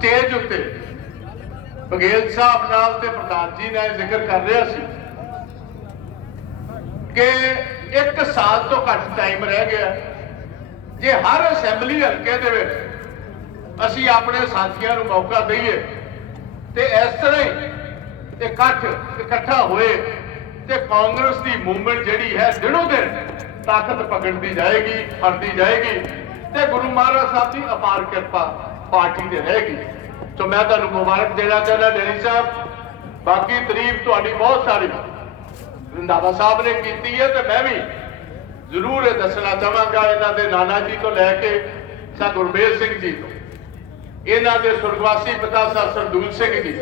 Stage ਉੱਤੇ ਬਗੇਲ ਸਾਹਿਬ ਨਾਲ ਤੇ ਪ੍ਰਧਾਨ ਜੀ ਨਾਲ ਜ਼ਿਕਰ ਕਰ ਰਿਹਾ ਸੀ ਕਿ ਇੱਕ ਸਾਲ ਤੋਂ ਘੱਟ ਟਾਈਮ ਰਹਿ ਗਿਆ। ਜੇ ਹਰ ਅਸੈਂਬਲੀ ਹਲਕੇ ਦੇ ਵਿੱਚ ਅਸੀਂ ਆਪਣੇ ਸਾਥੀਆਂ ਨੂੰ ਮੌਕਾ ਦਈਏ ਤੇ ਇਸ ਤਰ੍ਹਾਂ ਹੀ ਇਕੱਠ, ਇਕੱਠਾ ਹੋਏ ਤੇ ਕਾਂਗਰਸ ਦੀ ਮੂਵਮੈਂਟ ਜਿਹੜੀ ਹੈ ਦਿਨੋ ਦਿਨ ਤਾਕਤ ਪਕੜਦੀ ਜਾਏਗੀ, ਫੜਦੀ ਜਾਏਗੀ ਤੇ ਗੁਰੂ ਮਹਾਰਾਜ ਸਾਹਿਬ ਦੀ ਅਪਾਰ ਕਿਰਪਾ ਪਾਰਟੀ ਦੇ ਰਹੇਗੀ ਸੋ ਮੈਂ ਤੁਹਾਨੂੰ ਮੁਬਾਰਕ ਦੇਣਾ ਚਾਹੁੰਦਾ, ਡੇਰੀ ਸਾਹਿਬ। ਬਾਕੀ ਤਾਰੀਫ ਤੁਹਾਡੀ ਬਹੁਤ ਸਾਰੀ। ਰੰਧਾਵਾ ਸਾਹਿਬ ਨੇ ਕੀਤੀ ਹੈ ਤੇ ਮੈਂ ਵੀ ਜ਼ਰੂਰ ਇਹ ਦੱਸਣਾ ਚਾਹਾਂਗਾ ਇਹਨਾਂ ਦੇ ਨਾਨਾ ਜੀ ਤੋਂ ਲੈ ਕੇ ਸਾ ਗੁਰਮੇਲ ਸਿੰਘ ਜੀ ਤੋਂ। ਇਹਨਾਂ ਦੇ ਸੁਰਗਵਾਸੀ ਪਿਤਾ ਸਾ ਸਰਦੂਲ ਸਿੰਘ ਜੀ।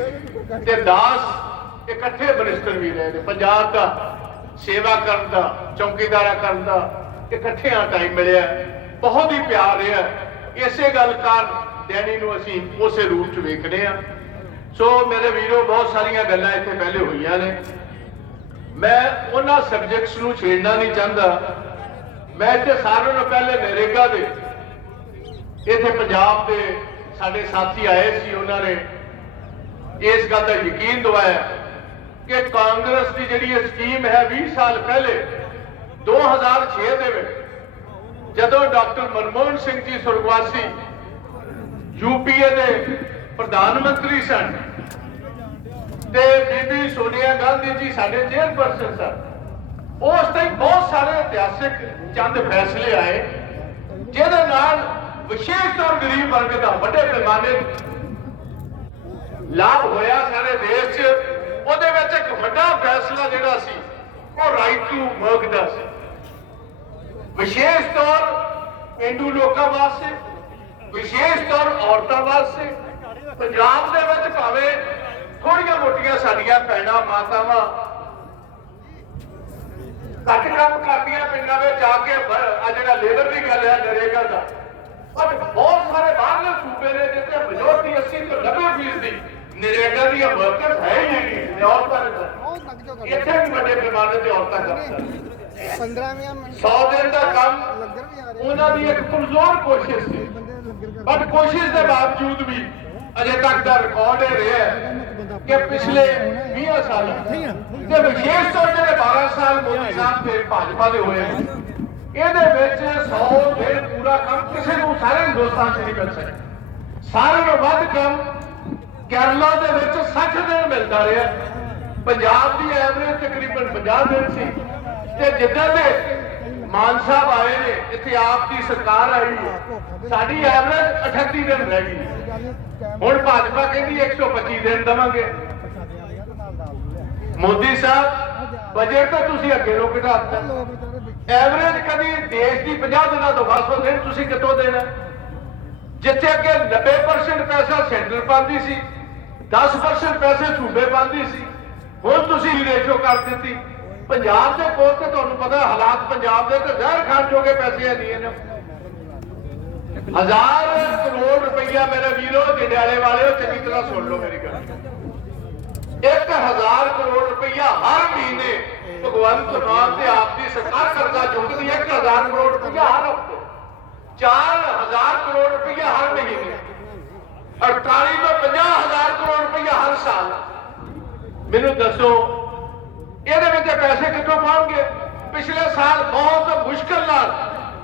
ਤੇ ਦਾਸ ਇਕੱਠੇ ਮਿਨਿਸਟਰ ਵੀ ਰਹੇ ਨੇ। ਪੰਜਾਬ ਦਾ ਸੇਵਾ ਕਰਨ ਦਾ, ਚੌਕੀਦਾਰਾ ਕਰਨ ਦਾ ਇਕੱਠਿਆਂ ਟਾਈਮ ਮਿਲਿਆ। ਬਹੁਤ ਹੀ ਪਿਆਰ ਰਿਹਾ। ਇਸੇ ਗੱਲ ਕਾਰਨ ਡੈਣੀ ਨੂੰ ਅਸੀਂ ਉਸੇ ਰੂਪ ਚ ਵੇਖਦੇ ਆ ਸੋ ਮੇਰੇ ਵੀਰੋ, ਬਹੁਤ ਸਾਰੀਆਂ ਗੱਲਾਂ ਇੱਥੇ ਪਹਿਲੇ ਹੋਈਆਂ ਨੇ। ਮੈਂ ਉਹਨਾਂ ਸਬਜੈਕਟਸ ਨੂੰ ਛੇੜਨਾ ਨਹੀਂ ਚਾਹੁੰਦਾ। ਮੈਂ ਇੱਥੇ ਸਾਰਿਆਂ ਨੂੰ ਪਹਿਲੇ ਨਰੇਗਾ ਦੇ, ਇੱਥੇ ਪੰਜਾਬ ਦੇ ਸਾਡੇ ਸਾਥੀ ਆਏ ਸੀ ਉਹਨਾਂ ਨੇ। ਇਸ ਗੱਲ ਦਾ ਯਕੀਨ ਦਿਵਾਇਆ ਕਿ ਕਾਂਗਰਸ ਦੀ ਜਿਹੜੀ ਇਹ ਸਕੀਮ ਹੈ 20 ਸਾਲ ਪਹਿਲੇ 2006 ਦੇ ਵਿੱਚ, ਜਦੋਂ ਡਾਕਟਰ ਮਨਮੋਹਨ ਸਿੰਘ ਜੀ ਸੁਰਗਵਾਸੀ ਯੂਪੀਏ ਦੇ ਪ੍ਰਧਾਨ ਮੰਤਰੀ ਸਨ। ਤੇ ਬੀਬੀ ਸੋਨੀਆ ਗਾਂਧੀ ਜੀ ਸਾਡੇ ਚੇਅਰਪਰਸਨ ਸਨ। ਉਸ ਟਾਈਮ ਬਹੁਤ ਸਾਰੇ ਇਤਿਹਾਸਿਕ ਚੰਦ ਫੈਸਲੇ ਆਏ, ਜਿਹਦੇ ਨਾਲ ਵਿਸ਼ੇਸ਼ ਤੌਰ ਗਰੀਬ ਵਰਗ ਦਾ ਵੱਡੇ ਪੈਮਾਨੇ ਲਾਭ ਹੋਇਆ ਸਾਰੇ ਦੇਸ਼ 'ਚ। ਉਹਦੇ ਵਿੱਚ ਇੱਕ ਵੱਡਾ ਫੈਸਲਾ ਜਿਹੜਾ ਸੀ, ਉਹ ਰਾਈਟ ਟੂ ਵਰਕ ਦਾ ਸੀ। ਵਿਸ਼ੇਸ਼ ਤੌਰ ਪਿੰਡੂ ਲੋਕਾਂ ਵਾਸਤੇ ਵਿਸ਼ੇਸ਼ ਤੌਰ ਔਰਤਾਂ ਵਾਸਤੇ ਪੰਜਾਬ ਦੇ ਵਿੱਚ ਭਾਵੇਂ ਥੋੜੀਆਂ ਮੋਟੀਆਂ ਸਾਡੀਆਂ ਭੈਣਾਂ ਮਾਤਾਵਾਂ ਘੱਟ ਕੰਮ ਕਰਦੀਆਂ ਪਿੰਡਾਂ ਵਿੱਚ ਜਾ ਕੇ ਆ ਜਿਹੜਾ ਲੇਬਰ ਦੀ ਗੱਲ ਹੈ ਨਰੇਗਾ ਦਾ। ਪਰ ਬਹੁਤ ਸਾਰੇ ਬਾਹਰਲੇ ਸੂਬੇ ਨੇ ਜਿੱਥੇ ਮੈਜੋਰਟੀ 80 ਤੋਂ 90 ਫੀਸਦ ਦੀ ਨਰੇਗਾ ਦੀਆਂ ਵਰਕਰਸ ਹੈ ਹੀ ਨਹੀਂ ਔਰਤਾਂ ਕਰਨੀਆਂ। ਇੱਥੇ ਵੀ ਵੱਡੇ ਪੈਮਾਨੇ ਤੇ ਔਰਤਾਂ ਕਰਦੀਆਂ 15 ਮਿੰਟ 100 ਦਿਨ ਦਾ ਕੰਮ ਉਹਨਾਂ ਦੀ ਇੱਕ ਪੁਰਜ਼ੋਰ ਕੋਸ਼ਿਸ਼ ਸੀ। ਬਟ ਕੋਸ਼ਿਸ਼ ਦੇ ਬਾਵਜੂਦ ਵੀ ਅਜੇ ਤੱਕ ਦਾ ਰਿਕਾਰਡ ਇਹ ਰਿਹਾ ਹੈ ਕਿ ਪਿਛਲੇ 20 ਸਾਲਾਂ ਤੇ ਵਿਸ਼ੇਸ਼ ਤੌਰ ਤੇ 12 ਸਾਲ ਮੋਦੀ ਸਾਹਿਬ ਦੇ ਭਾਜਪਾ ਦੇ ਹੋਏ ਇਹਦੇ ਵਿੱਚ 100 ਦਿਨ ਪੂਰਾ ਕੰਮ ਕਿਸੇ ਨੂੰ ਸਾਰੇ ਹਿੰਦੁਸਤਾਨ 'ਚ ਨਹੀਂ ਮਿਲ ਸਕਦਾ ਸਾਰਿਆਂ ਨੂੰ ਵੱਧ ਕੰਮ ਕੇਰਲਾ ਦੇ ਵਿੱਚ 60 ਦਿਨ ਮਿਲਦਾ ਰਿਹਾ। ਪੰਜਾਬ ਦੀ ਐਵਰੇਜ ਤਕਰੀਬਨ 50 ਦਿਨ ਸੀ। ਤੇ ਜਿੱਦਾਂ ਦੇ ਮਾਨ ਸਾਹਿਬ ਆਏ ਨੇ, ਇੱਥੇ ਆਪ ਦੀ ਸਰਕਾਰ ਆਈ ਹੈ। ਸਾਡੀ ਐਵਰੇਜ 38 ਦਿਨ ਰਹਿ ਗਈ ਹੁਣ ਭਾਜਪਾ ਕਹਿੰਦੀ 125 ਦਿਨ ਦਵਾਂਗੇ। ਮੋਦੀ ਸਾਹਿਬ ਬਜਟ ਤਾਂ ਤੁਸੀਂ ਅੱਗੇ ਨੂੰ ਘਟਾਤਾ ਐਵਰੇਜ ਕਦੀ ਦੇਸ਼ ਦੀ 50 ਦਿਨਾਂ ਤੋਂ ਵੱਧ ਹੋ ਦੇਣ ਤੁਸੀਂ ਕਿੱਥੋਂ ਦੇਣਾ? ਜਿੱਥੇ ਅੱਗੇ 90% ਪੈਸਾ ਸੈਂਟਰ ਪਾਉਂਦੀ ਸੀ 10% ਪੈਸੇ ਸੂਬੇ ਪਾਉਂਦੀ ਸੀ, ਹੁਣ ਤੁਸੀਂ ਰੇਸ਼ੋ ਕਰ ਦਿੱਤੀ। ਪੰਜਾਬ ਦੇ ਕੋਲ ਤੇ ਤੁਹਾਨੂੰ ਪਤਾ ਹਾਲਾਤ ਪੰਜਾਬ ਦੇ ਤੇ ਜ਼ਹਿਰ ਖਾਣ ਜੋਗੇ ਪੈਸੇ ਨਹੀਂ ਇਹਨਾਂ। ਹਜ਼ਾਰ ਕਰੋੜ ਰੁਪਈਆ ਮੇਰੇ ਵੀਰੋ, ਜੰਡਿਆਲੇ ਵਾਲਿਓ, ਚੰਗੀ ਤਰ੍ਹਾਂ ਸੁਣ ਲਓ ਮੇਰੀ ਗੱਲ। 1000 ਕਰੋੜ ਰੁਪਈਆ ਹਰ ਮਹੀਨੇ ਭਗਵੰਤ ਮਾਨ ਤੇ ਆਪ ਦੀ ਸਰਕਾਰ ਕਰਜ਼ਾ ਚੁੱਕਦੀ ਹੈ 1000 ਕਰੋੜ ਰੁਪਈਆ ਹਰ ਹਫ਼ਤੇ। 4000 ਕਰੋੜ ਰੁਪਈਆ ਹਰ ਮਹੀਨੇ। 48 ਤੋਂ 50000 ਕਰੋੜ ਰੁਪਈਆ ਹਰ ਸਾਲ। ਮੈਨੂੰ ਦੱਸੋ ਇਹਦੇ ਵਿੱਚ ਪੈਸੇ ਕਿੱਥੋਂ ਪਾਉਣਗੇ? ਪਿਛਲੇ ਸਾਲ ਬਹੁਤ ਮੁਸ਼ਕਲ ਨਾਲ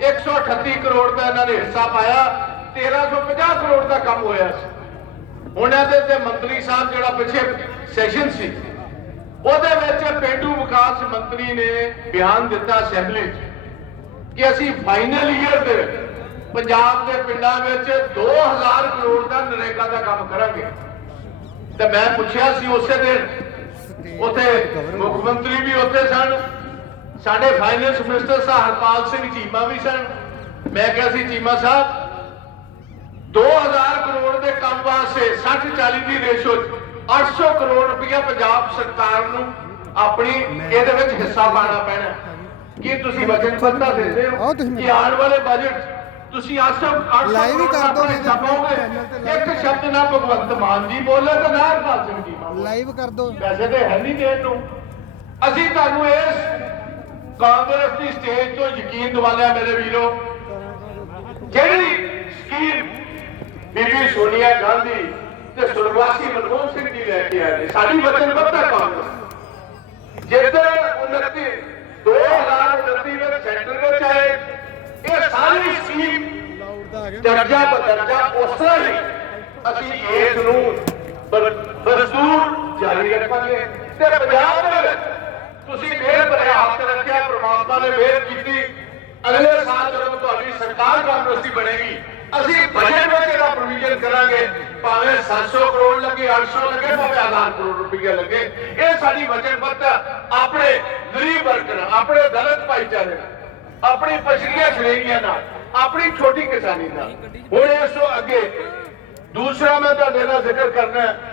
138 ਕਰੋੜ ਦਾ ਇਹਨਾਂ ਨੇ ਹਿੱਸਾ ਪਾਇਆ 1350 ਕਰੋੜ ਦਾ ਕੰਮ ਹੋਇਆ ਸੀ। ਉਹਨਾਂ ਦੇ ਤੇ ਮੰਤਰੀ ਸਾਹਿਬ ਜਿਹੜਾ ਪਿੱਛੇ ਸੈਸ਼ਨ ਸੀ, ਉਹਦੇ ਵਿੱਚ ਪਿੰਡੂ ਵਿਕਾਸ ਮੰਤਰੀ ਨੇ ਬਿਆਨ ਦਿੱਤਾ ਅਸੈਂਬਲੀ 'ਚ ਕਿ ਅਸੀਂ ਫਾਈਨਲ ਈਅਰ ਦੇ ਪੰਜਾਬ ਦੇ ਪਿੰਡਾਂ ਵਿੱਚ 2000 ਕਰੋੜ ਦਾ ਨਰੇਗਾ ਦਾ ਕੰਮ ਕਰਾਂਗੇ। ਤੇ ਮੈਂ ਪੁੱਛਿਆ ਸੀ ਉਸੇ ਦਿਨ ਉੱਥੇ ਮੁੱਖ ਮੰਤਰੀ ਵੀ ਉੱਥੇ ਸਨ ਸਾਡੇ ਫਾਈਨੈਂਸ ਮਿਨਿਸਟਰ ਸਾਹਿਬ ਹਰਪਾਲ ਸਿੰਘ ਚੀਮਾ ਵੀ ਸਨ। ਮੈਂ ਕਿਹਾ ਸੀ ਚੀਮਾ ਸਾਹਿਬ 2000 ਕਰੋੜ ਦੇ ਕੰਮ ਵਾਸਤੇ 60 40 ਦੀ ਰੇਸ਼ੋ 800 ਕਰੋੜ ਰੁਪਇਆ ਪੰਜਾਬ ਸਰਕਾਰ ਨੂੰ ਆਪਣੀ ਇਹਦੇ ਵਿੱਚ ਹਿੱਸਾ ਪਾਣਾ ਪੈਣਾ। ਕੀ ਤੁਸੀਂ ਵਚਨਬੱਧਤਾ ਦਿੰਦੇ ਹੋ ਆਓ ਤੁਸੀਂ ਕਿ ਆਉਣ ਵਾਲੇ ਬਜਟ ਤੁਸੀਂ 800 800 Live ਹੀ ਕਰ ਦਿਓ live ਇੱਕ ਸ਼ਬਦ ਨਾ ਭਗਵੰਤ ਮਾਨ ਜੀ ਬੋਲੇ ਤੇ ਨਾ ਹਰਪਾਲ ਸਿੰਘ ਜੀ ਲਾਈਵ ਕਰ ਦੋ। ਵੈਸੇ ਤੇ ਹੈ ਨਹੀਂ ਦੇਣ ਨੂੰ। ਅਸੀਂ ਤੁਹਾਨੂੰ ਇਸ ਕਾਂਗਰਸ ਦੀ ਸਟੇਜ ਤੋਂ ਯਕੀਨ ਦਿਵਾਲਿਆ ਮੇਰੇ ਵੀਰੋ। ਜਿਹੜੀ ਸਕੀਮ ਬੀਬੀ ਸੋਨੀਆ ਗਾਂਧੀ ਤੇ ਸੁਰਗਵਾਸੀ ਮਨਮੋਹਨ ਸਿੰਘ ਜੀ ਲੈ ਕੇ ਆਏ ਨੇ ਸਾਡੀ ਵਚਨਬੱਧਤਾ ਕਾਂਗਰਸ ਜਿੱਦਾਂ 29 2029 ਵਿੱਚ ਸੈਂਟਰ ਵਿੱਚ ਆਏ ਇਹ ਸਾਰੀ ਸਕੀਮ ਦਰਜਾ ਬਦਰਜਾ ਉਸ ਤਰ੍ਹਾਂ ਹੀ ਅਸੀਂ ਇਸ ਨੂੰ ਬ- ਜਾਰੀ ਰੱਖਾਂਗੇ। ਤੇ ਪੰਜਾਬ ਦੇ ਵਿੱਚ ਤੁਸੀਂ ਮਿਹਰ ਭਰੇ ਹੱਥ ਰੱਖਿਆ, ਪ੍ਰਮਾਤਮਾ ਨੇ ਮਿਹਰ ਕੀਤੀ। ਅਗਲੇ ਸਾਲ ਜਦੋਂ ਤੁਹਾਡੀ ਸਰਕਾਰ ਕਾਂਗਰਸ ਬਣੇਗੀ, ਅਸੀਂ ਬਜਟ ਵਿੱਚ ਇਹਦਾ ਪ੍ਰੋਵੀਜ਼ਨ ਕਰਾਂਗੇ। ਭਾਵੇਂ 700 ਕਰੋੜ ਲੱਗੇ 800 ਲੱਗੇ, ਭਾਵੇਂ 1000 ਕਰੋੜ ਰੁਪਏ ਲੱਗੇ। ਇਹ ਸਾਡੀ ਵਚਨਬੱਧਤਾ ਆਪਣੇ ਗਰੀਬ ਵਰਗ ਆਪਣੇ ਦਲਿਤ ਭਾਈਚਾਰੇ ਨਾਲ। ਆਪਣੀ ਪਛੜੀਆਂ ਸ਼੍ਰੇਣੀਆਂ ਨਾਲ, ਆਪਣੀ ਛੋਟੀ ਕਿਸਾਨੀ ਨਾਲ। ਹੁਣ ਇਸ ਤੋਂ ਅੱਗੇ ਦੂਸਰਾ ਮੈਂ ਤੁਹਾਡੇ ਨਾਲ ਜ਼ਿਕਰ ਕਰਨਾ ਹੈ।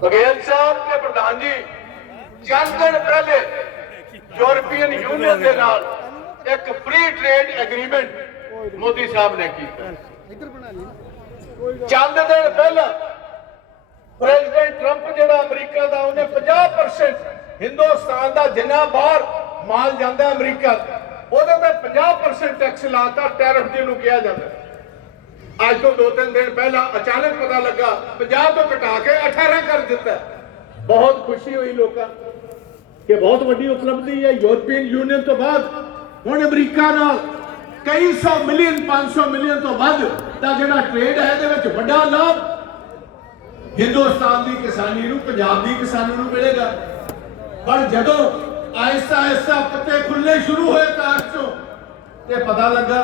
ਬਗੇਲ ਸਾਹਿਬ ਤੇ ਪ੍ਰਧਾਨ ਜੀ ਚੰਦ ਦਿਨ ਪਹਿਲੇ ਯੂਰਪੀਅਨ ਯੂਨੀਅਨ ਦੇ ਨਾਲ ਇੱਕ ਫ੍ਰੀ ਟ੍ਰੇਡ ਐਗਰੀਮੈਂਟ ਮੋਦੀ ਸਾਹਿਬ ਨੇ ਕੀਤਾ। ਇੱਧਰ ਬਣਾ ਲਈ ਚੰਦ ਦਿਨ ਪਹਿਲਾਂ ਪ੍ਰੈਜ਼ੀਡੈਂਟ ਟਰੰਪ ਜਿਹੜਾ ਅਮਰੀਕਾ ਦਾ, ਉਹਨੇ 50% ਹਿੰਦੁਸਤਾਨ ਦਾ ਜਿੰਨਾ ਬਾਹਰ ਮਾਲ ਜਾਂਦਾ ਅਮਰੀਕਾ ਉਹਦੇ ਤੇ 50% ਟੈਕਸ ਲਾਤਾ ਟੈਰਿਫ ਜਿਹਨੂੰ ਕਿਹਾ ਜਾਂਦਾ ਅੱਜ ਤੋਂ ਦੋ ਤਿੰਨ ਦਿਨ ਪਹਿਲਾਂ ਅਚਾਨਕ ਪਤਾ ਲੱਗਾ 50 ਤੋਂ ਘਟਾ ਕੇ 18 ਕਰ ਦਿੱਤਾ ਬਹੁਤ ਖੁਸ਼ੀ ਹੋਈ ਲੋਕਾਂ ਕਿ ਬਹੁਤ ਵੱਡੀ ਉਪਲਬਧੀ ਹੈ। ਯੂਰਪੀਅਨ ਯੂਨੀਅਨ ਤੋਂ ਬਾਅਦ ਹੁਣ ਅਮਰੀਕਾ ਨਾਲ ਕਈ ਸੌ ਮਿਲੀਅਨ 500 ਮਿਲੀਅਨ ਤੋਂ ਵੱਧ ਦਾ ਜਿਹੜਾ ਟ੍ਰੇਡ ਹੈ, ਇਹਦੇ ਵਿੱਚ ਵੱਡਾ ਲਾਭ ਹਿੰਦੁਸਤਾਨ ਦੀ ਕਿਸਾਨੀ ਨੂੰ, ਪੰਜਾਬ ਦੀ ਕਿਸਾਨੀ ਨੂੰ ਮਿਲੇਗਾ। ਪਰ ਜਦੋਂ ਆਹਿਸਤਾ ਆਹਿਸਤਾ ਪੱਤੇ ਖੁੱਲਣੇ ਸ਼ੁਰੂ ਹੋਏ ਕਾਸ਼ ਤੋਂ ਤੇ ਪਤਾ ਲੱਗਾ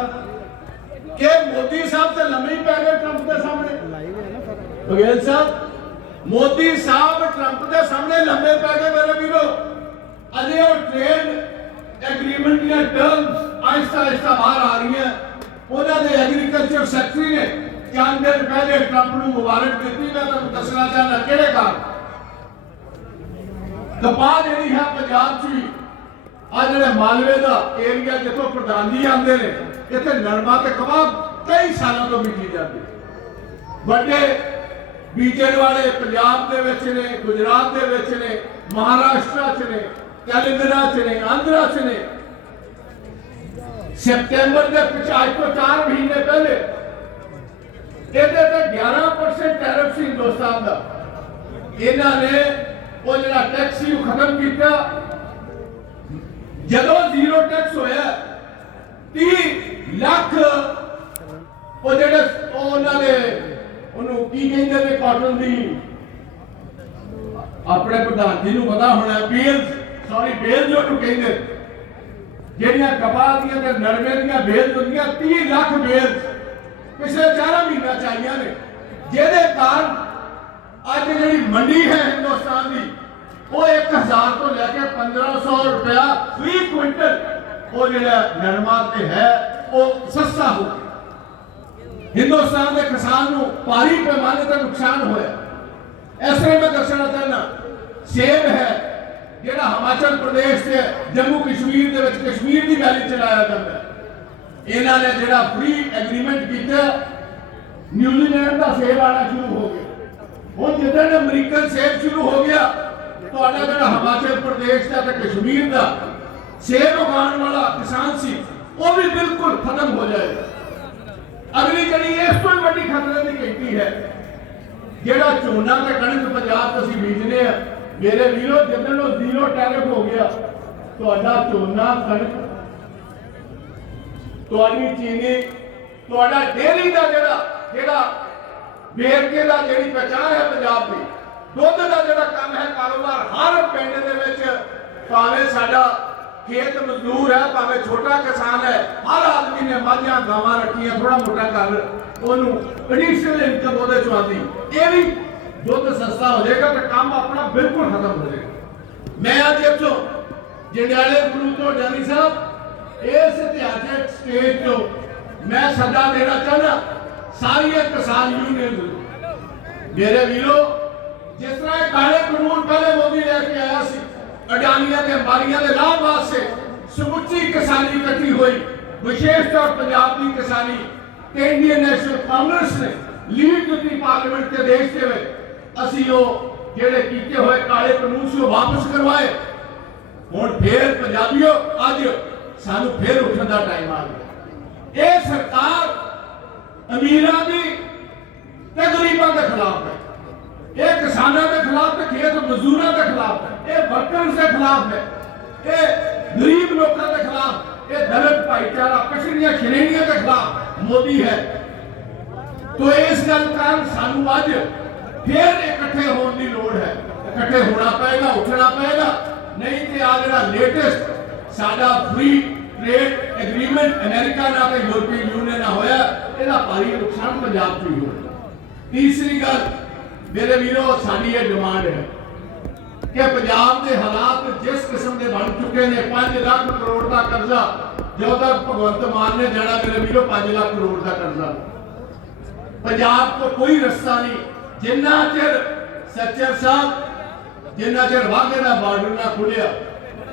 ਕਿ ਮੋਦੀ ਸਾਹਿਬ ਤੇ ਲੰਮੇ ਪੈ ਗਏ ਟਰੰਪ ਦੇ ਸਾਹਮਣੇ। ਬਗੇਲ ਸਾਹਿਬ, ਮੋਦੀ ਸਾਹਿਬ ਟਰੰਪ ਦੇ ਸਾਹਮਣੇ ਲੰਮੇ ਪੈ ਗਏ ਮੇਰੇ ਵੀਰੋ। ਅਜੇ ਉਹ ਟ੍ਰੇਡ ਐਗਰੀਮੈਂਟ ਦੀਆਂ ਟਰਮਸ ਆਹਿਸਤਾ ਆਹਿਸਤਾ ਬਾਹਰ ਆ ਰਹੀਆਂ। ਉਹਨਾਂ ਦੇ ਐਗਰੀਕਲਚਰ ਸੈਕਟਰੀ ਨੇ ਚੰਦ ਦਿਨ ਪਹਿਲੇ ਟਰੰਪ ਨੂੰ ਮੁਬਾਰਕ ਦਿੱਤੀ। ਮੈਂ ਤੁਹਾਨੂੰ ਦੱਸਣਾ ਚਾਹੁੰਦਾ ਕਿਹੜੇ ਕਾਰਨ? ਕਪਾਹ ਜਿਹੜੀ ਹੈ ਪੰਜਾਬ 'ਚ ਵੀ ਆ ਜਿਹੜੇ ਮਾਲਵੇ ਦਾ ਏਰੀਆ ਜਿੱਥੋਂ ਪ੍ਰਧਾਨ ਜੀ ਆਉਂਦੇ ਨੇ, ਇੱਥੇ ਨਰਮਾ ਤੇ ਕਪਾਹ ਕਈ ਸਾਲਾਂ ਤੋਂ ਬੀਜੀ ਜਾਂਦੀ ਵੱਡੇ ਬੀਜਣ ਵਾਲੇ ਪੰਜਾਬ ਦੇ ਵਿੱਚ ਨੇ, ਗੁਜਰਾਤ ਦੇ ਵਿੱਚ ਨੇ, ਮਹਾਰਾਸ਼ਟਰ 'ਚ ਨੇ, ਤੇਲੰਗਾਨਾ 'ਚ ਨੇ, ਆਂਧਰਾ 'ਚ ਨੇ। ਸਪਟੈਂਬਰ ਦੇ ਪਿਛਾਜ ਤੋਂ 4 ਮਹੀਨੇ ਪਹਿਲੇ ਇਹਦੇ ਤੇ 11% ਟੈਰਿਫ ਸੀ ਹਿੰਦੁਸਤਾਨ ਦਾ। ਇਹਨਾਂ ਨੇ ਉਹ ਜਿਹੜਾ ਟੈਕਸ ਸੀ ਉਹ ਖਤਮ ਕੀਤਾ। ਜਦੋਂ ਜ਼ੀਰੋ ਟੈਕਸ ਹੋਇਆ 30 ਲੱਖ, ਉਹ ਜਿਹੜੇ ਉਹਨਾਂ ਦੇ, ਉਹਨੂੰ ਕੀ ਕਹਿੰਦੇ ਨੇ ਕਾਟਨ ਦੀ? ਆਪਣੇ ਪ੍ਰਧਾਨ ਜੀ ਨੂੰ ਪਤਾ ਹੋਣਾ ਬੇਲਸ ਸੌਰੀ ਬੇਲ ਜੋ ਉਹਨੂੰ ਕਹਿੰਦੇ। ਜਿਹੜੀਆਂ ਕਪਾਹ ਦੀਆਂ ਤੇ ਨਰਮੇ ਦੀਆਂ ਬੇਲ ਹੁੰਦੀਆਂ 30 ਲੱਖ ਬੇਲ ਪਿਛਲੇ 4 ਮਹੀਨਿਆਂ ਚ ਆਈਆਂ ਨੇ। ਜਿਹਦੇ ਕਾਰਨ ਅੱਜ ਜਿਹੜੀ ਮੰਡੀ ਹੈ ਹਿੰਦੁਸਤਾਨ ਦੀ, ਉਹ 1000 ਤੋਂ ਲੈ ਕੇ 1500 ਰੁਪਇਆ ਫ੍ਰੀ ਕੁਇੰਟਲ ਉਹ ਜਿਹੜਾ ਨਰਮਾ ਤੇ ਹੈ, ਉਹ ਸਸਤਾ ਹੋ ਗਿਆ। ਹਿੰਦੁਸਤਾਨ ਦੇ ਕਿਸਾਨ ਨੂੰ ਭਾਰੀ ਪੈਮਾਨੇ ਤੇ ਨੁਕਸਾਨ ਹੋਇਆ। ਇਸ ਤਰ੍ਹਾਂ ਮੈਂ ਦੱਸਣਾ ਚਾਹੁੰਦਾ, ਸੇਬ ਹੈ ਜਿਹੜਾ ਹਿਮਾਚਲ ਪ੍ਰਦੇਸ਼ ਤੇ ਜੰਮੂ ਕਸ਼ਮੀਰ ਦੇ ਵਿੱਚ ਕਸ਼ਮੀਰ ਦੀ ਵੈਲੀ ਚਲਾਇਆ ਜਾਂਦਾ ਇਹਨਾਂ ਨੇ ਜਿਹੜਾ ਫ੍ਰੀ ਐਗਰੀਮੈਂਟ ਕੀਤਾ, ਨਿਊਜ਼ੀਲੈਂਡ ਦਾ ਸੇਬ ਆਣਾ ਸ਼ੁਰੂ ਹੋ ਗਿਆ। ਹੁਣ ਜਿੱਦਾਂ ਅਮਰੀਕਨ ਸੇਬ ਸ਼ੁਰੂ ਹੋ ਗਿਆ, ਤੁਹਾਡਾ ਜਿਹੜਾ ਹਿਮਾਚਲ ਪ੍ਰਦੇਸ਼ ਦਾ ਤੇ ਕਸ਼ਮੀਰ ਦਾ ਸੇਬ ਉਗਾਉਣ ਵਾਲਾ ਕਿਸਾਨ ਸੀ, ਉਹ ਵੀ ਬਿਲਕੁਲ ਖਤਮ ਹੋ ਜਾਏਗਾ। ਅਗਲੀ ਜਿਹੜੀ ਇਸ ਤੋਂ ਵੱਡੀ ਖਤਰੇ ਦੀ ਘੰਟੀ ਹੈ, ਜਿਹੜਾ ਝੋਨਾ ਤੇ ਕਣਕ ਪੰਜਾਬ 'ਚ ਅਸੀਂ ਬੀਜਦੇ ਆ ਮੇਰੇ ਵੀਰੋ, ਜਿੱਦਣ ਉਹ ਜ਼ੀਰੋ ਟੈਰਿਫ ਹੋ ਗਿਆ, ਤੁਹਾਡਾ ਝੋਨਾ, ਕਣਕ, ਤੁਹਾਡੀ ਚੀਨੀ, ਤੁਹਾਡਾ ਡੇਰੀ ਦਾ ਜਿਹੜਾ ਜਿਹੜਾ ਵੇਰਕੇ ਦਾ ਜਿਹੜੀ ਪਛਾਣ ਹੈ ਪੰਜਾਬ ਦੀ, ਦੁੱਧ ਦਾ ਜਿਹੜਾ ਕੰਮ ਹੈ ਕਾਰੋਬਾਰ, ਹਰ ਪਿੰਡ ਦੇ ਵਿੱਚ ਭਾਵੇਂ ਸਾਡਾ ਖੇਤ ਮਜ਼ਦੂਰ ਹੈ, ਭਾਵੇਂ ਛੋਟਾ ਕਿਸਾਨ ਹੈ, ਹਰ ਆਦਮੀ ਨੇ ਮਾਝਾਂ ਗਾਵਾਂ ਰੱਖੀਆਂ ਥੋੜਾ ਮੋਟਾ ਕਰ ਉਹਨੂੰ ਐਡੀਸ਼ਨਲ ਇਨਕਮ ਉਹਦੇ ਚੋਂ ਆਉਂਦੀ। ਇਹ ਵੀ ਦੁੱਧ ਸਸਤਾ ਹੋ ਜਾਏਗਾ, ਤੇ ਕੰਮ ਆਪਣਾ ਬਿਲਕੁਲ ਖਤਮ ਹੋ ਜਾਏਗਾ। ਮੈਂ ਅੱਜ ਇੱਥੋਂ ਜੰਡਿਆਲੇ ਗੁਰੂ ਤੋਂ ਜਾਨੀ ਸਾਹਿਬ, ਇਸ ਇਤਿਹਾਸਕ ਸਟੇਜ ਤੋਂ ਮੈਂ ਸੱਦਾ ਦੇਣਾ ਚਾਹੁੰਦਾ। ਸਾਰੀਆਂ ਕਿਸਾਨ ਯੂਨੀਅਨ ਮੇਰੇ ਵੀਰੋ, ਜਿਸ ਤਰ੍ਹਾਂ ਇਹ ਕਾਲੇ ਕਾਨੂੰਨ ਪਹਿਲੇ ਮੋਦੀ ਲੈ ਕੇ ਆਇਆ ਸੀ, ਅਡਾਨੀਆਂ ਤੇ ਅੰਬਾਨੀਆਂ ਦੇ ਲਾਭ ਵਾਸਤੇ ਸਮੁੱਚੀ ਕਿਸਾਨੀ ਇਕੱਠੀ ਹੋਈ, ਵਿਸ਼ੇਸ਼ ਤੌਰ ਪੰਜਾਬ ਦੀ ਕਿਸਾਨੀ ਤੇ ਇੰਡੀਅਨ ਨੈਸ਼ਨਲ ਕਾਂਗਰਸ ਨੇ ਲੀਡ ਦਿੱਤੀ ਪਾਰਲੀਮੈਂਟ ਤੇ ਦੇਸ਼ ਦੇ ਵਿੱਚ। ਅਸੀਂ ਉਹ ਜਿਹੜੇ ਕੀਤੇ ਹੋਏ ਕਾਲੇ ਕਾਨੂੰਨ ਸੀ, ਉਹ ਵਾਪਸ ਕਰਵਾਏ। ਹੁਣ ਫੇਰ ਪੰਜਾਬੀਓ, ਅੱਜ ਸਾਨੂੰ ਫੇਰ ਉੱਠਣ ਦਾ ਟਾਈਮ ਆ ਗਿਆ। ਇਹ ਸਰਕਾਰ ਅਮੀਰਾਂ ਦੀ ਤੇ ਗਰੀਬਾਂ ਦੇ ਖਿਲਾਫ ਹੈ। ਇਹ ਕਿਸਾਨਾਂ ਦੇ ਖਿਲਾਫ ਤੇ ਖੇਤ ਮਜ਼ਦੂਰਾਂ ਦੇ ਖਿਲਾਫ ਹੈ। ਇਹ ਵਰਕਰਸ ਦੇ ਖਿਲਾਫ ਹੈ। ਇਹ ਗਰੀਬ ਲੋਕਾਂ ਦੇ ਖਿਲਾਫ, ਇਹ ਦਲਿਤ ਭਾਈਚਾਰਾ, ਪਛੜੀਆਂ ਸ਼੍ਰੇਣੀਆਂ ਦੇ ਖਿਲਾਫ ਮੋਦੀ ਹੈ। ਤੋ ਇਸ ਗੱਲ ਕਾਰਨ ਸਾਨੂੰ ਅੱਜ ਫੇਰ ਇਕੱਠੇ ਹੋਣ ਦੀ ਲੋੜ ਹੈ। ਇਕੱਠੇ ਹੋਣਾ ਪਏਗਾ, ਉੱਠਣਾ ਪਏਗਾ। ਨਹੀਂ ਤੇ ਆ ਜਿਹੜਾ ਲੇਟੈਸਟ ਸਾਡਾ ਫ੍ਰੀ ਟ੍ਰੇਡ ਐਗਰੀਮੈਂਟ ਅਮਰੀਕਾ ਨਾਲ ਤੇ ਯੂਰਪੀਅਨ ਯੂਨੀਅਨ ਨਾਲ ਹੋਇਆ, ਇਹਦਾ ਭਾਰੀ ਨੁਕਸਾਨ ਪੰਜਾਬ 'ਚ ਹੀ ਤੀਸਰੀ ਗੱਲ, ਮੇਰੇ ਵੀਰੋ, ਸਾਡੀ ਇਹ ਡਿਮਾਂਡ ਹੈ ਕਿ ਪੰਜਾਬ ਦੇ ਹਾਲਾਤ ਜਿਸ ਕਿਸਮ ਦੇ ਬਣ ਚੁੱਕੇ ਨੇ 5 ਲੱਖ ਕਰੋੜ ਦਾ ਕਰਜ਼ਾ, ਜਦੋਂ ਤੱਕ ਭਗਵੰਤ ਮਾਨ ਨੇ ਜਾਣਾ ਮੇਰੇ ਵੀਰੋ 5 ਲੱਖ ਕਰੋੜ ਦਾ ਕਰਜ਼ਾ। ਪੰਜਾਬ ਤੋਂ ਕੋਈ ਰਸਤਾ ਨਹੀਂ। ਜਿੰਨਾ ਚਿਰ ਸੱਚਰ ਸਾਹਿਬ, ਜਿੰਨਾ ਚਿਰ ਵਾਘੇ ਦਾ ਬਾਰਡਰ ਨਾ ਖੁੱਲਿਆ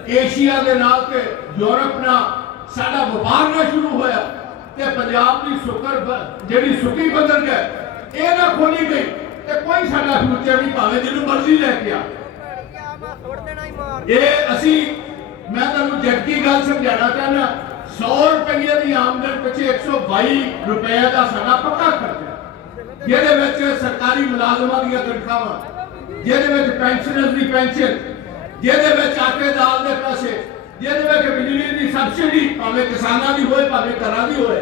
ਏਸ਼ੀਆ ਦੇ ਨਾਲ ਤੇ ਯੂਰਪ ਨਾਲ ਸਾਡਾ ਵਪਾਰ ਨਾ ਸ਼ੁਰੂ ਹੋਇਆ ਤੇ ਪੰਜਾਬ ਦੀ ਸੁਕਰ ਜਿਹੜੀ ਸੁੱਕੀ ਬੰਦਰ ਹੈ ਇਹ ਨਾ ਖੋਲੀ ਗਈ ਤੇ ਕੋਈ ਸਾਡਾ ਫਿਊਚਰ ਨਹੀਂ, ਭਾਵੇਂ ਜਿਹਨੂੰ ਮਰਜ਼ੀ ਲੈ ਕੇ ਆ। ਇਹ ਅਸੀਂ, ਮੈਂ ਤੁਹਾਨੂੰ ਜੱਗੀ ਗੱਲ ਸਮਝਾਉਣਾ ਚਾਹੁੰਦਾ 100 ਰੁਪਏ ਦੀ ਆਮਦਨ ਪਿੱਛੇ 122 ਰੁਪਏ ਦਾ ਸਾਡਾ ਪੱਕਾ ਖਰਚਾ ਜਿਹਦੇ ਵਿੱਚ ਸਰਕਾਰੀ ਮੁਲਾਜ਼ਮਾਂ ਦੀਆਂ ਤਨਖਾਹਾਂ, ਜਿਹਦੇ ਵਿੱਚ ਪੈਨਸ਼ਨਰਸ ਦੀ ਪੈਨਸ਼ਨ ਜਿਹਦੇ ਵਿੱਚ ਆਟੇ ਦਾਲ ਦੇ ਪੈਸੇ, ਜਿਹਦੇ ਵਿੱਚ ਬਿਜਲੀ ਦੀ ਸਬਸਿਡੀ, ਭਾਵੇਂ ਕਿਸਾਨਾਂ ਦੀ ਹੋਏ, ਭਾਵੇਂ ਘਰਾਂ ਦੀ ਹੋਏ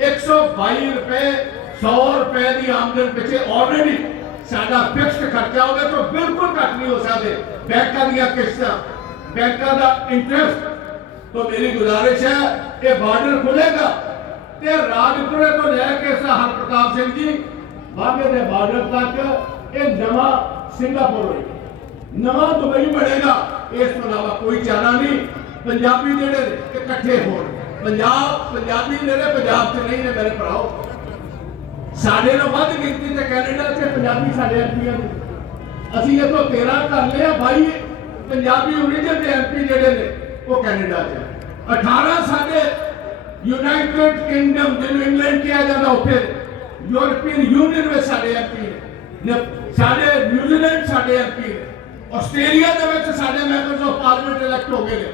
122 ਰੁਪਏ 100 ਰੁਪਏ ਦੀ ਆਮਦਨ ਪਿੱਛੇ ਆਲਰੇਡੀ ਸਾਡਾ ਫਿਕਸਡ ਖਰਚਾ ਉਹਦੇ ਤੋਂ ਬਿਲਕੁਲ ਘੱਟ ਨਹੀਂ ਹੋ ਸਕਦੇ। ਬੈਂਕਾਂ ਦੀਆਂ ਕਿਸ਼ਤਾਂ, ਬੈਂਕਾਂ ਦਾ ਇੰਟਰਸਟ ਤੋਂ ਮੇਰੀ ਗੁਜ਼ਾਰਿਸ਼ ਹੈ, ਇਹ ਬਾਰਡਰ ਖੁੱਲੇਗਾ ਤੇ ਰਾਜਪੁਰੇ ਤੋਂ ਲੈ ਕੇ ਸਹਾਰ ਪ੍ਰਤਾਪ ਸਿੰਘ ਜੀ ਵਾਗੇ ਦੇ ਬਾਰਡਰ ਤੱਕ ਇਹ ਨਵਾਂ ਸਿੰਗਾਪੁਰ ਹੋਏਗਾ। ਨਵਾਂ ਦੁਬਈ ਬਣੇਗਾ। ਇਸ ਤੋਂ ਇਲਾਵਾ ਕੋਈ ਚਾਰਾ ਨਹੀਂ। ਪੰਜਾਬੀ ਜਿਹੜੇ ਇਕੱਠੇ ਹੋਣ। ਪੰਜਾਬ, ਪੰਜਾਬੀ ਜਿਹੜੇ ਪੰਜਾਬ 'ਚ ਨਹੀਂ ਨੇ ਮੇਰੇ ਭਰਾਓ। ਸਾਡੇ ਨਾਲ ਵੱਧ ਗਿਣਤੀ ਤੇ ਕੈਨੇਡਾ 'ਚ ਪੰਜਾਬੀ ਸਾਡੇ ਐਮਪੀਆਂ ਨੇ ਅਸੀਂ ਇਹ ਤੋਂ 13 ਕਰ ਲਿਆ ਭਾਈ। ਪੰਜਾਬੀ ਓਰੀਜਨ ਦੇ ਐਮਪੀ ਜਿਹੜੇ ਨੇ, ਉਹ ਕੈਨੇਡਾ 'ਚ 18 ਸਾਡੇ ਯੂਨਾਈਟਿਡ ਕਿੰਗਡਮ, ਜਿਹਨੂੰ ਇੰਗਲੈਂਡ ਕਿਹਾ ਜਾਂਦਾ ਉੱਥੇ। ਯੂਰਪੀਅਨ ਯੂਨੀਅਨ ਵਿੱਚ ਸਾਡੇ ਐਮਪੀ ਨੇ। ਸਾਡੇ, ਨਿਊਜ਼ੀਲੈਂਡ ਸਾਡੇ ਐਮਪੀ ਨੇ। ਆਸਟ੍ਰੇਲੀਆ ਦੇ ਵਿੱਚ ਸਾਡੇ ਮੈਂਬਰਸ ਆਫ ਪਾਰਲੀਮੈਂਟ ਇਲੈਕਟ ਹੋ ਗਏ ਨੇ,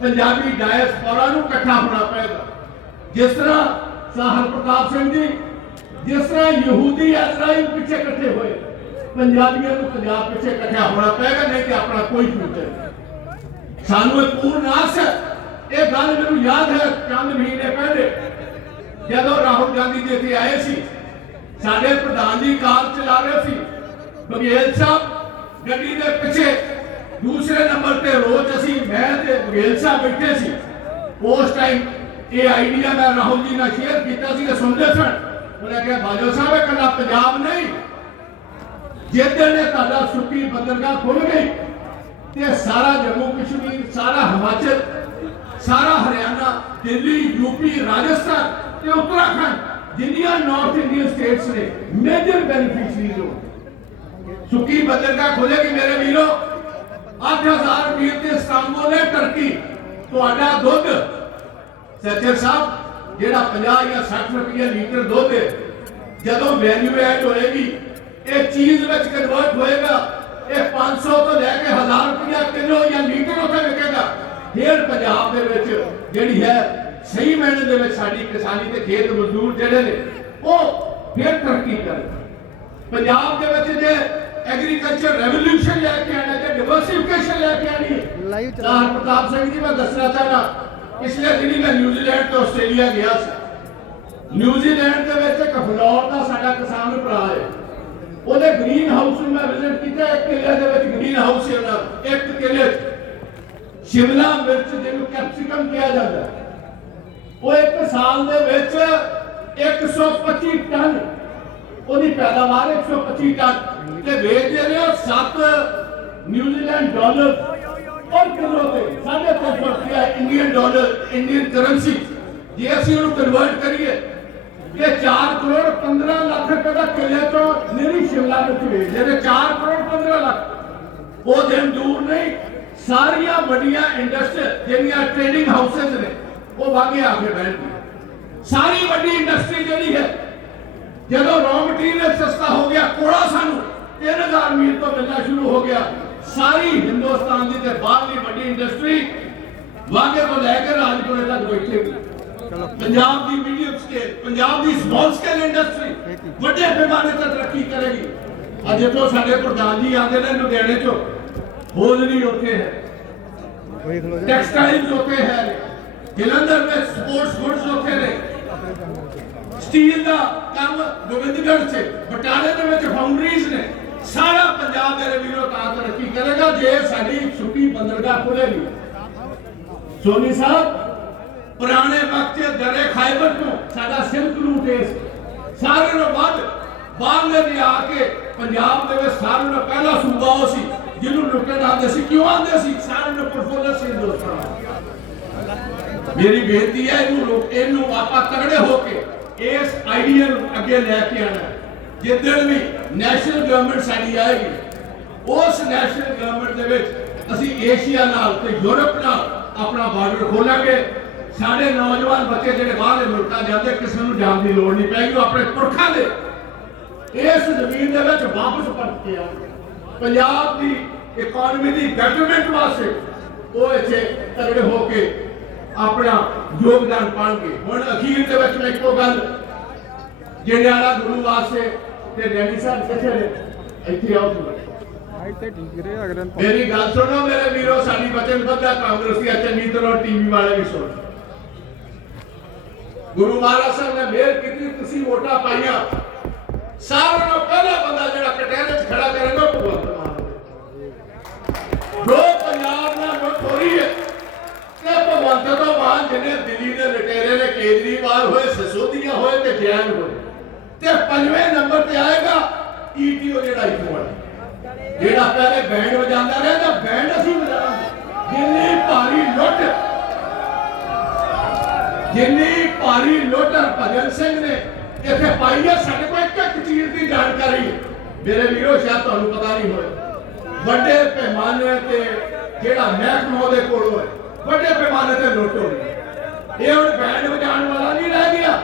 ਪੰਜਾਬੀ ਡਾਇਸਪੋਰਾ ਨੂੰ ਇਕੱਠਾ ਹੋਣਾ ਪਏਗਾ ਜਿਸ ਤਰ੍ਹਾਂ ਸਾਹਰ ਪ੍ਰਤਾਪ ਸਿੰਘ ਜੀ, ਜਿਸ ਤਰ੍ਹਾਂ ਯਹੂਦੀ ਇਜ਼ਰਾਈਲ ਪਿੱਛੇ ਇਕੱਠੇ ਹੋਏ, ਪੰਜਾਬੀਆਂ ਨੂੰ ਪੰਜਾਬ ਪਿੱਛੇ ਇਕੱਠਾ ਹੋਣਾ ਪਏਗਾ ਨਹੀਂ ਤੇ ਆਪਣਾ ਕੋਈ ਫਿਊਚਰ ਸਾਨੂੰ ਇਹ ਪੂਰਨ ਆਸ ਹੈ, ਇਹ ਗੱਲ ਮੈਨੂੰ ਯਾਦ ਹੈ ਚੰਦ ਮਹੀਨੇ ਪਹਿਲੇ, ਜਦੋਂ ਰਾਹੁਲ ਗਾਂਧੀ ਜੀ ਇੱਥੇ ਆਏ ਸੀ, ਸਾਡੇ ਪ੍ਰਧਾਨ ਜੀ ਕਾਰ ਚਲਾ ਰਹੇ ਸੀ, ਬਘੇਲ ਸਾਹਿਬ ਗੱਡੀ ਦੇ ਪਿੱਛੇ ਦੂਸਰੇ ਨੰਬਰ ਤੇ ਰੋਜ਼ ਅਸੀਂ ਮੈਂ ਤੇ ਬਘੇਲ ਸਾਹਿਬ ਬੈਠੇ ਸੀ। ਉਸ ਟਾਈਮ ਇਹ ਆਈਡੀਆ ਮੈਂ ਰਾਹੁਲ ਜੀ ਨਾਲ ਸ਼ੇਅਰ ਕੀਤਾ ਸੀ ਤੇ ਸੁਣਦੇ ਸਨ ਉਹਨੇ ਕਿਹਾ ਬਾਜੋ ਸਾਹਿਬ, ਇਹ ਕੱਲਾ ਪੰਜਾਬ ਨਹੀਂ। ਜਿੱਦਣ ਨੇ ਤੁਹਾਡਾ ਸੁੱਕੀ ਬੰਦਰਗਾਹ ਖੁੱਲ ਗਈ ਤੇ ਸਾਰਾ ਜੰਮੂ ਕਸ਼ਮੀਰ, ਸਾਰਾ ਹਿਮਾਚਲ, ਸਾਰਾ ਹਰਿਆਣਾ, ਦਿੱਲੀ ਯੂਪੀ ਰਾਜਸਥਾਨ ਤੇ ਉੱਤਰਾਖੰਡ, ਜਿੰਨੀਆਂ ਨਾਰਥ ਇੰਡੀਅਨ ਸਟੇਟਸ ਨੇ ਮੇਜਰ ਬੈਨੀਫਿਸ਼ਰੀਜ਼ ਹੋ ਸੁੱਕੀ ਬੰਦਰਗਾਹ ਖੁੱਲੇਗੀ ਮੇਰੇ ਵੀਰੋ। 8000 ਮੀਲ ਤੇ ਇਸਤਾਂਬੁਲ ਹੈ ਟਰਕੀ। ਤੁਹਾਡਾ ਦੁੱਧ ਸੱਚਰ ਸਾਹਿਬ, ਜਿਹੜਾ 50 ਜਾਂ 60 ਰੁਪਏ ਲੀਟਰ ਦੁੱਧ ਹੈ, ਜਦੋਂ ਵੈਲਿਊ ਐਡ ਹੋਏਗੀ, ਇਹ ਚੀਜ਼ ਵਿੱਚ ਕਨਵਰਟ ਹੋਏਗਾ, ਇਹ 500 ਤੋਂ ਲੈ ਕੇ 1000 ਰੁਪਏ ਕਿਲੋ ਜਾਂ ਲੀਟਰ ਉੱਥੇ ਵਿਕੇਗਾ। ਫੇਰ ਪੰਜਾਬ ਦੇ ਵਿੱਚ ਜਿਹੜੀ ਹੈ, ਸਹੀ ਮਾਇਨੇ ਦੇ ਵਿੱਚ ਸਾਡੀ ਕਿਸਾਨੀ ਤੇ ਖੇਤ ਮਜ਼ਦੂਰ ਜਿਹੜੇ ਨੇ, ਉਹ ਫੇਰ ਤਰੱਕੀ ਕਰਨ ਪੰਜਾਬ ਦੇ ਵਿੱਚ ਜੇ ਐਗਰੀਕਲਚਰ ਰੈਵੋਲੂਸ਼ਨ ਲੈ ਕੇ ਆਣਾ ਜੇ ਡਿਵਰਸਿਫਿਕੇਸ਼ਨ ਲੈ ਕੇ ਆਣੀ ਚਲਾ। ਸਰਦਾਰ ਪ੍ਰਤਾਪ ਸਿੰਘ ਜੀ ਮੈਂ ਦੱਸਣਾ ਚਾਹਨਾ ਪਿਛਲੇ ਦਿਨੀ ਮੈਂ ਨਿਊਜ਼ੀਲੈਂਡ ਤੋਂ ਆਸਟ੍ਰੇਲੀਆ ਗਿਆ ਸੀ ਨਿਊਜ਼ੀਲੈਂਡ ਦੇ ਵਿੱਚ ਇੱਕ ਫਲੋਰ ਦਾ ਸਾਡਾ ਕਿਸਾਨ ਭਰਾ ਹੈ ਉਹਦੇ ਗ੍ਰੀਨ ਹਾਊਸ ਨੂੰ ਮੈਂ ਵਿਜ਼ਿਟ ਕੀਤਾ ਇੱਕ ਕਿਲੇ ਦੇ ਵਿੱਚ ਗ੍ਰੀਨ ਹਾਊਸ ਹੈ ਉਹਨਾਂ। ਇੱਕ ਕਿਲੇ ਸ਼ਿਮਲਾ ਮਿਰਚ ਜਿਹਨੂੰ ਕੈਪਸਿਕਮ ਕਿਹਾ ਜਾਂਦਾ। ਉਹ ਇੱਕ ਸਾਲ ਦੇ ਵਿੱਚ 125 ਟਨ ਉਹਦੀ ਪੈਦਾਵਾਰ 125 ਟਨ ਤੇ ਵੇਚਦੇ ਰਹੇ ਉਹ 7 ਨਿਊਜ਼ੀਲੈਂਡ ਡਾਲਰ ਪਰ ਕਿਲੋ ਤੇ? ਸਾਢੇ ਤਿੰਨ ਇੰਡੀਅਨ ਡਾਲਰ ਇੰਡੀਅਨ ਕਰੰਸੀ ਜੇ ਅਸੀਂ ਉਹਨੂੰ ਕਨਵਰਟ ਕਰੀਏ, ਤੇ 4 ਕਰੋੜ 15 ਲੱਖ ਰੁਪਏ ਦਾ ਕਿਲੇ ਤੋਂ ਨਿਰੀ ਸ਼ਿਮਲਾ ਵਿੱਚ ਵੇਚਦੇ ਨੇ 4 ਕਰੋੜ 15 ਲੱਖ। ਉਹ ਦਿਨ ਦੂਰ ਨਹੀਂ। ਸਾਰੀਆਂ ਵੱਡੀਆਂ ਇੰਡਸਟਰੀ ਜਿਹੜੀਆਂ ਟ੍ਰੇਡਿੰਗ ਹਾਊਸਸ ਨੇ, ਉਹ ਵਾਗੇ ਆ ਕੇ ਬੈਠ ਸਾਰੀ ਵੱਡੀ ਇੰਡਸਟਰੀ ਜਿਹੜੀ ਹੈ, ਜਦੋਂ ਰॉ ਮਟੀਰੀਅਲ ਸਸਤਾ ਹੋ ਗਿਆ ਕੋੜਾ ਸਾਨੂੰ 3000 ਮੀਲ ਤੋਂ ਮਿਲਣਾ ਸ਼ੁਰੂ ਹੋ ਗਿਆ। ਸਾਰੀ ਹਿੰਦੁਸਤਾਨ ਦੀ ਤੇ ਬਾਹਰਲੀ ਵੱਡੀ ਇੰਡਸਟਰੀ ਵਾਗੇ ਤੋਂ ਲੈ ਕੇ ਰਾਜਪੁਰੇ ਤੱਕ ਬੈਠੇ ਪੰਜਾਬ ਦੀ ਮੀਡੀਅਮ ਸਕੇਲ ਪੰਜਾਬ ਦੀ ਸਮਾਲ ਸਕੇਲ ਇੰਡਸਟਰੀ ਵੱਡੇ ਪੈਮਾਨੇ ਤੇ ਤਰੱਕੀ ਕਰੇਗੀ। ਅੱਜ ਤੋਂ ਸਾਡੇ ਪ੍ਰਧਾਨ ਜੀ ਆਉਂਦੇ ਨੇ ਲੁਧਿਆਣੇ ਚੋਂ। ਹੋਲ ਨਹੀਂ ਉੱਥੇ ਹੈ। ਵੇਖ ਲਓ ਜੀ। ਟੈਕਸਟਾਈਲਸ ਉੱਥੇ ਹੈ। ਜਲੰਧਰ ਵਿੱਚ ਸਪੋਰਟਸ ਗੁੱਡਸ ਉੱਥੇ ਨੇ। ਸਟੀਲ ਦਾ ਕੰਮ ਗੋਬਿੰਦਗੜ੍ਹ 'ਚ ਬਟਾਲੇ ਸਾਰਾ ਪੰਜਾਬ ਦੇ ਵੀਰੋ ਤਾਂ ਤਰੱਕੀ ਕਰੇਗਾ, ਜੇ ਸਾਡੀ ਛੁੱਟੀ ਬੰਦਰਗਾਹ ਖੁੱਲੇਗੀ ਸੋਨੀ ਸਾਹਿਬ, ਪੁਰਾਣੇ ਵਕਤ 'ਚ ਦਰੇ ਖਾਈਬਰ ਤੋਂ ਸਾਡਾ ਸਿਲਕ ਰੂਟ ਇਸ ਸਾਰੇ ਨੂੰ ਵੱਧ ਬਾਹਰਲੇ ਵੀ ਆ ਕੇ ਪੰਜਾਬ ਦੇ ਵਿੱਚ ਸਾਰਿਆਂ ਨੂੰ ਪਹਿਲਾ ਸੂਬਾ ਉਹ ਸੀ, ਜਿਹਨੂੰ ਲੁੱਟਣ ਆਉਂਦੇ ਸੀ। ਕਿਉਂ ਆਉਂਦੇ ਸੀ? ਸਾਰਿਆਂ ਨੂੰ ਪਰਫੋਰਮੈਂਸ ਸੀ ਹਿੰਦੁਸਤਾਨ। ਮੇਰੀ ਬੇਨਤੀ ਹੈ, ਇਹਨੂੰ ਇਹਨੂੰ ਆਪਾਂ ਤਗੜੇ ਹੋ ਕੇ ਇਸ ਆਈਡੀਆ ਨੂੰ ਅੱਗੇ ਲੈ ਕੇ ਆਣਾ ਜਿੱਦਣ ਵੀ ਨੈਸ਼ਨਲ ਗਵਰਨਮੈਂਟ ਸਾਡੀ ਆਏਗੀ। ਉਸ ਨੈਸ਼ਨਲ ਗਵਰਨਮੈਂਟ ਦੇ ਵਿੱਚ ਅਸੀਂ ਏਸ਼ੀਆ ਨਾਲ ਤੇ ਯੂਰਪ ਨਾਲ ਆਪਣਾ ਬਾਰਡਰ ਖੋਲਾਂਗੇ। ਸਾਡੇ ਨੌਜਵਾਨ ਬੱਚੇ ਜਿਹੜੇ ਬਾਹਰਲੇ ਮੁਲਕਾਂ ਜਾਂਦੇ, ਕਿਸੇ ਨੂੰ ਜਾਣ ਦੀ ਲੋੜ ਨਹੀਂ ਪੈਗੀ, ਉਹ ਆਪਣੇ ਪੁਰਖਾਂ ਦੇ। ਇਸ ਜ਼ਮੀਨ ਦੇ ਵਿੱਚ ਵਾਪਸ ਪਰਤ ਕੇ ਆਉਣ ਪੰਜਾਬ ਦੀ ਇਕਨੋਮੀ ਦੀ ਬੈਟਰਮੈਂਟ ਵਾਸਤੇ ਉਹ ਇੱਥੇ ਤਗੜੇ ਹੋ ਕੇ ਆਪਣਾ ਯੋਗਦਾਨ ਪਾਣਗੇ। ਹੁਣ ਅਖੀਰ ਦੇ ਵਿੱਚ ਮੈਂ ਇੱਕੋ ਗੱਲ ਜੰਡਿਆਲਾ ਗੁਰੂ ਵਾਸਤੇ ਤੇ ਡੈਡੀ ਸਾਹਿਬ ਕਿੱਥੇ ਨੇ ਇੱਥੇ ਆਓ ਤੁਸੀਂ ਹਾਈ ਤੇ ਠੀਕ ਰਹੇ ਅਗਲੇ ਨੂੰ ਮੇਰੀ ਗੱਲ ਸੁਣੋ ਮੇਰੇ ਵੀਰੋ ਸਾਡੀ ਵਚਨਬੱਧਾ ਕਾਂਗਰਸੀ ਚੰਗੀ ਤਰ੍ਹਾਂ ਟੀਵੀ ਵਾਲੇ ਵੀ ਸੁਣ। ਗੁਰੂ ਮਹਾਰਾਜ ਸਾਹਿਬ ਨੇ ਮਿਹਰ ਕੀਤੀ ਤੁਸੀਂ ਵੋਟਾਂ ਪਾਈਆਂ। ਸਾਰਿਆਂ ਨੂੰ ਪਹਿਲਾ ਬੰਦਾ ਜਿਹੜਾ ਕਟਹਿਰੇ 'ਚ ਖੜਾ ਕਰੇਗਾ ਉਹ ਭਗਵੰਤ ਮਾਨ ਜੋ ਪੰਜਾਬ ਨਾਲ ਲੁੱਟ ਹੋ। ਤੇ ਭਗਵੰਤ ਤੋਂ ਮਾਨ ਜਿਹਨੇ ਦਿੱਲੀ ਦੇ ਲਟੇਰੇ ਨੇ ਕੇਜਰੀਵਾਲ ਹੋਏ ਸਸੋਦੀਆ ਹੋਏ ਤੇ ਜੈਨ ਹੋਏ। ਤੇ ਪੰਜਵੇਂ ਨੰਬਰ ਤੇ ਆਏਗਾ ਈਟੀਓ ਜਿਹੜਾ ਇੱਥੋਂ ਵਾਲਾ। ਜਿਹੜਾ ਪਹਿਲੇ ਬੈਂਡ ਵਜਾਉਂਦਾ ਰਿਹਾ, ਤਾਂ ਬੈਂਡ ਅਸੀਂ ਵਜਾਵਾਂਗੇ। ਜਿੰਨੀ ਭਾਰੀ ਲੁੱਟ, ਜਿੰਨੀ ਭਾਰੀ ਲੁੱਟ ਭਗਤ ਸਿੰਘ ਨੇ, ਇੱਥੇ ਪਾਈ ਹੈ ਸਾਡੇ ਕੋਲ ਇੱਕ ਇੱਕ ਚੀਜ਼ ਦੀ ਜਾਣਕਾਰੀ। ਮੇਰੇ ਵੀਰੋ, ਸ਼ਾਇਦ ਤੁਹਾਨੂੰ ਪਤਾ ਨਹੀਂ ਹੋਵੇ। ਵੱਡੇ ਪੈਮਾਨੇ ਤੇ ਜਿਹੜਾ ਮਹਿਕਮਾ ਉਹਦੇ ਕੋਲ ਹੋਏ। ਵੱਡੇ ਪੈਮਾਨੇ ਤੇ ਲੁੱਟ ਹੋਈ ਇਹ ਹੁਣ ਬੈਂਡ ਵਜਾਉਣ ਵਾਲਾ ਨਹੀਂ ਰਹਿ ਗਿਆ।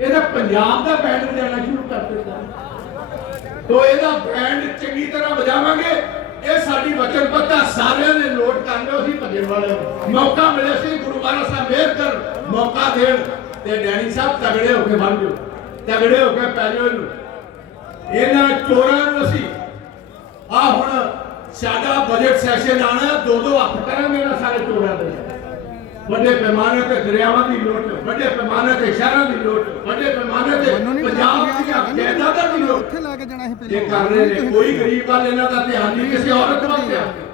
ਇਹਦਾ ਪੰਜਾਬ ਦਾ ਬੈਂਡ ਵਜਾਉਣਾ ਸ਼ੁਰੂ ਕਰ ਦਿੱਤਾ। ਤੋ ਇਹਦਾ ਬੈਂਡ ਚੰਗੀ ਤਰ੍ਹਾਂ ਵਜਾਵਾਂਗੇ। ਇਹ ਸਾਡੀ ਵਚਨਬੱਧਤਾ ਸਾਰਿਆਂ ਨੇ ਨੋਟ ਕਰ ਲਿਓ ਅਸੀਂ ਭੱਜਣ ਵਾਲੇ ਮੌਕਾ ਮਿਲੇ ਸੀ, ਗੁਰੂ ਮਹਾਰਾਜ ਸਾਹਿਬ ਮਿਹਰ ਕਰ ਮੌਕਾ ਦੇਣ ਤੇ ਡੈਡੀ ਸਾਹਿਬ ਤਗੜੇ ਹੋ ਕੇ ਬਣ ਜਾਓ ਤਗੜੇ ਹੋ ਕੇ ਪੈ ਜਾਓ ਇਹਨੂੰ। ਇਹਨਾਂ ਚੋਰਾਂ ਨੂੰ ਅਸੀਂ ਆ ਹੁਣ ਸਾਡਾ ਬਜਟ ਸੈਸ਼ਨ ਆਣਾ ਦੋ ਦੋ ਹੱਥ ਕਰਾਂਗੇ ਨਾ ਸਾਰੇ ਚੋਰਾਂ ਦੇ। ਵੱਡੇ ਪੈਮਾਨੇ ਤੇ ਦਰਿਆਵਾਂ ਦੀ ਲੁੱਟ ਵੱਡੇ ਪੈਮਾਨੇ ਤੇ ਸ਼ਹਿਰਾਂ ਦੀ ਲੁੱਟ ਵੱਡੇ ਪੈਮਾਨੇ ਤੇ ਪੰਜਾਬ ਦੀਆਂ ਜਾਇਦਾਦਾਂ ਦੀ ਲੁੱਟ। ਉੱਥੇ ਲੈ ਕੇ ਜਾਣਾ ਸੀ ਇਹ ਕਰ ਰਹੇ ਨੇ ਕੋਈ ਗਰੀਬ ਵੱਲ ਇਹਨਾਂ ਦਾ ਧਿਆਨ ਨਹੀਂ ਕਿਸੇ ਔਰਤ ਵੱਲ ਧਿਆਨ ਨਹੀਂ।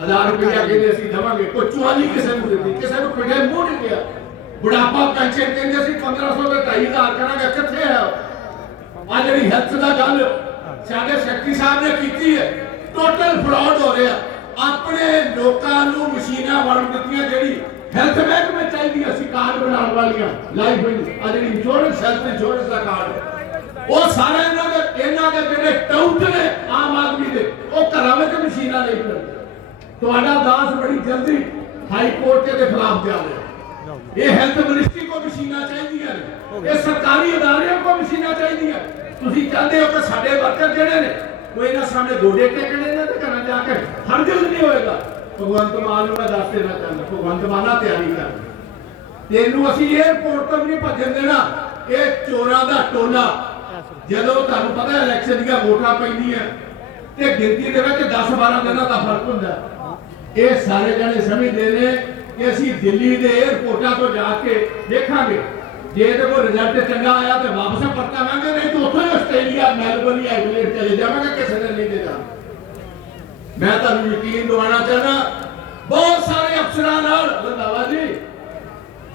ਹਜ਼ਾਰ ਰੁਪਇਆ ਕਹਿੰਦੇ ਅਸੀਂ ਦਵਾਂਗੇ ਕੋਈ ਚੁਆਲੀ ਕਿਸੇ ਨੂੰ ਦਿੱਤੀ ਕਿਸੇ ਨੂੰ ਪਿੰਡੇ ਮੂੰਹ ਨਹੀਂ ਗਿਆ ਬੁਢਾਪਾ ਪੈਨਸ਼ਨ ਕਹਿੰਦੇ ਅਸੀਂ 1500 ਤੇ 2500 ਕਰਾਂਗੇ ਕਿੱਥੇ ਹੈ ਆ ਜਿਹੜੀ ਹੈਲਥ ਦਾ ਗੱਲ ਸਾਡੇ ਸ਼ਕਤੀ ਸਾਹਿਬ ਨੇ ਕੀਤੀ ਹੈ ਟੋਟਲ ਫਰਾਡ ਹੋ ਰਿਹਾ। ਆਪਣੇ ਲੋਕਾਂ ਨੂੰ ਮਸ਼ੀਨਾਂ ਵੜ ਦਿੱਤੀਆਂ ਜਿਹੜੀ ਹੈਲਥ ਮਹਿਕਮੇ ਚਾਹੀਦੀ ਅਸੀਂ ਕਾਰਡ ਬਣਾਉਣ ਵਾਲੀਆਂ। ਲਾਈਫ ਆ ਜਿਹੜੀ ਇੰਸ਼ੋਰੈਂਸ ਹੈਲਥ ਇੰਸ਼ੋਰੈਂਸ ਦਾ ਕਾਰਡ ਉਹ ਸਾਰੇ ਇਹਨਾਂ ਦੇ ਇਹਨਾਂ ਦੇ ਜਿਹੜੇ ਟਾਊਟ ਨੇ ਆਮ ਆਦਮੀ ਦੇ, ਉਹ ਘਰਾਂ ਵਿੱਚ ਮਸ਼ੀਨਾਂ ਲੈ ਕੇ ਤੁਹਾਡਾ ਦਾਸ ਬੜੀ ਜਲਦੀ ਹਾਈ ਕੋਰਟ ਦੇ ਖਿਲਾਫ ਜਾਵੇ ਇਹ ਹੈਲਥ ਮਿਨਿਸਟਰੀ ਕੋ ਮਸ਼ੀਨਾਂ ਚਾਹੀਦੀਆਂ ਨੇ। ਇਹ ਸਰਕਾਰੀ ਅਦਾਰਿਆਂ ਕੋ ਮਸ਼ੀਨਾਂ ਚਾਹੀਦੀਆਂ ਤੁਸੀਂ ਚਾਹੁੰਦੇ ਹੋ ਕਿ ਸਾਡੇ ਵਰਕਰ ਜਿਹੜੇ ਨੇ, ਕੋਈ ਇਹਨਾਂ ਸਾਹਮਣੇ ਗੋਡੇ ਟੇਕਣੇ ਨੇ ਤੇ ਘਰਾਂ ਜਾ ਕੇ ਹਰਗਿਜ਼ ਨਹੀਂ ਹੋਏਗਾ। ਭਗਵੰਤ ਮਾਨ ਨੂੰ ਮੈਂ ਦੱਸ ਦੇਣਾ ਚਾਹੁੰਦਾ, ਭਗਵੰਤ ਮਾਨਾ ਤਿਆਰੀ ਕਰ। ਤੈਨੂੰ ਅਸੀਂ 에어ਪੋਰਟ ਤੱਕ ਨਹੀਂ ਭੱਜਣ ਦੇਣਾ, ਇਹ ਚੋਰਾਂ ਦਾ ਟੋਲਾ। ਜਦੋਂ ਤੁਹਾਨੂੰ ਪਤਾ ਇਲੈਕਸ਼ਨ ਦੀਆਂ ਵੋਟਾਂ ਪੈਂਦੀਆਂ, ਤੇ ਗਿਣਤੀ ਦੇ ਵਿੱਚ 10 12 ਦਿਨਾਂ ਦਾ ਫ਼ਰਕ ਹੁੰਦਾ। ਇਹ ਸਾਰੇ ਜਣੇ ਸਮਝਦੇ ਨੇ ਕਿ ਅਸੀਂ ਦਿੱਲੀ ਦੇ 에어ਪੋਰਟਾਂ ਤੋਂ ਜਾ ਕੇ ਦੇਖਾਂਗੇ। ਜੇ ਤੇ ਕੋਈ ਰਿਜ਼ਲਟ ਚੰਗਾ ਆਇਆ ਤੇ ਵਾਪਸ ਪਰਤਾਵਾਂਗੇ ਨਹੀਂ ਤਾਂ ਉੱਥੇ ਆਸਟ੍ਰੇਲੀਆ ਮੈਲਬਨ ਜਾਂ ਚਲੇ ਜਾਵਾਂਗੇ, ਕਿਸੇ ਨੇ ਨਹੀਂ ਦੇ ਜਾਣਾ ਮੈਂ ਤੁਹਾਨੂੰ ਯਕੀਨ ਦਿਵਾਉਣਾ ਚਾਹਨਾ ਬਹੁਤ ਸਾਰੇ ਅਫਸਰਾਂ ਨਾਲ, ਰੰਧਾਵਾ ਜੀ,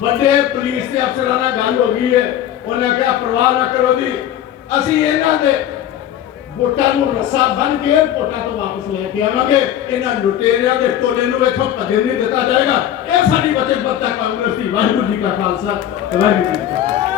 ਵੱਡੇ ਪੁਲਿਸ ਦੇ ਅਫਸਰਾਂ ਨਾਲ ਗੱਲ ਹੋ ਗਈ ਹੈ। ਉਹਨੇ ਕਿਹਾ, ਪਰਵਾਹ ਨਾ ਕਰੋ ਜੀ, ਅਸੀਂ ਇਹਨਾਂ ਦੇ ਵੋਟਾਂ ਨੂੰ ਰੱਸਾ ਬੰਨ ਕੇ ਵੋਟਾਂ ਤੋਂ ਵਾਪਸ ਲੈ ਕੇ ਆਵਾਂਗੇ। ਇਹਨਾਂ ਲੁਟੇਰਿਆਂ ਦੇ ਟੋਲੇ ਨੂੰ ਇੱਥੋਂ ਕਦੇ ਨਹੀਂ ਦਿੱਤਾ ਜਾਏਗਾ। ਇਹ ਸਾਡੀ ਵਚਨਬੱਧਤਾ ਕਾਂਗਰਸ ਦੀ, ਵਾਹਿਗੁਰੂ ਜੀ ਕਾ ਖਾਲਸਾ, ਵਾਹਿਗੁਰੂ ਜੀ ਕੀ ਫਤਿਹ।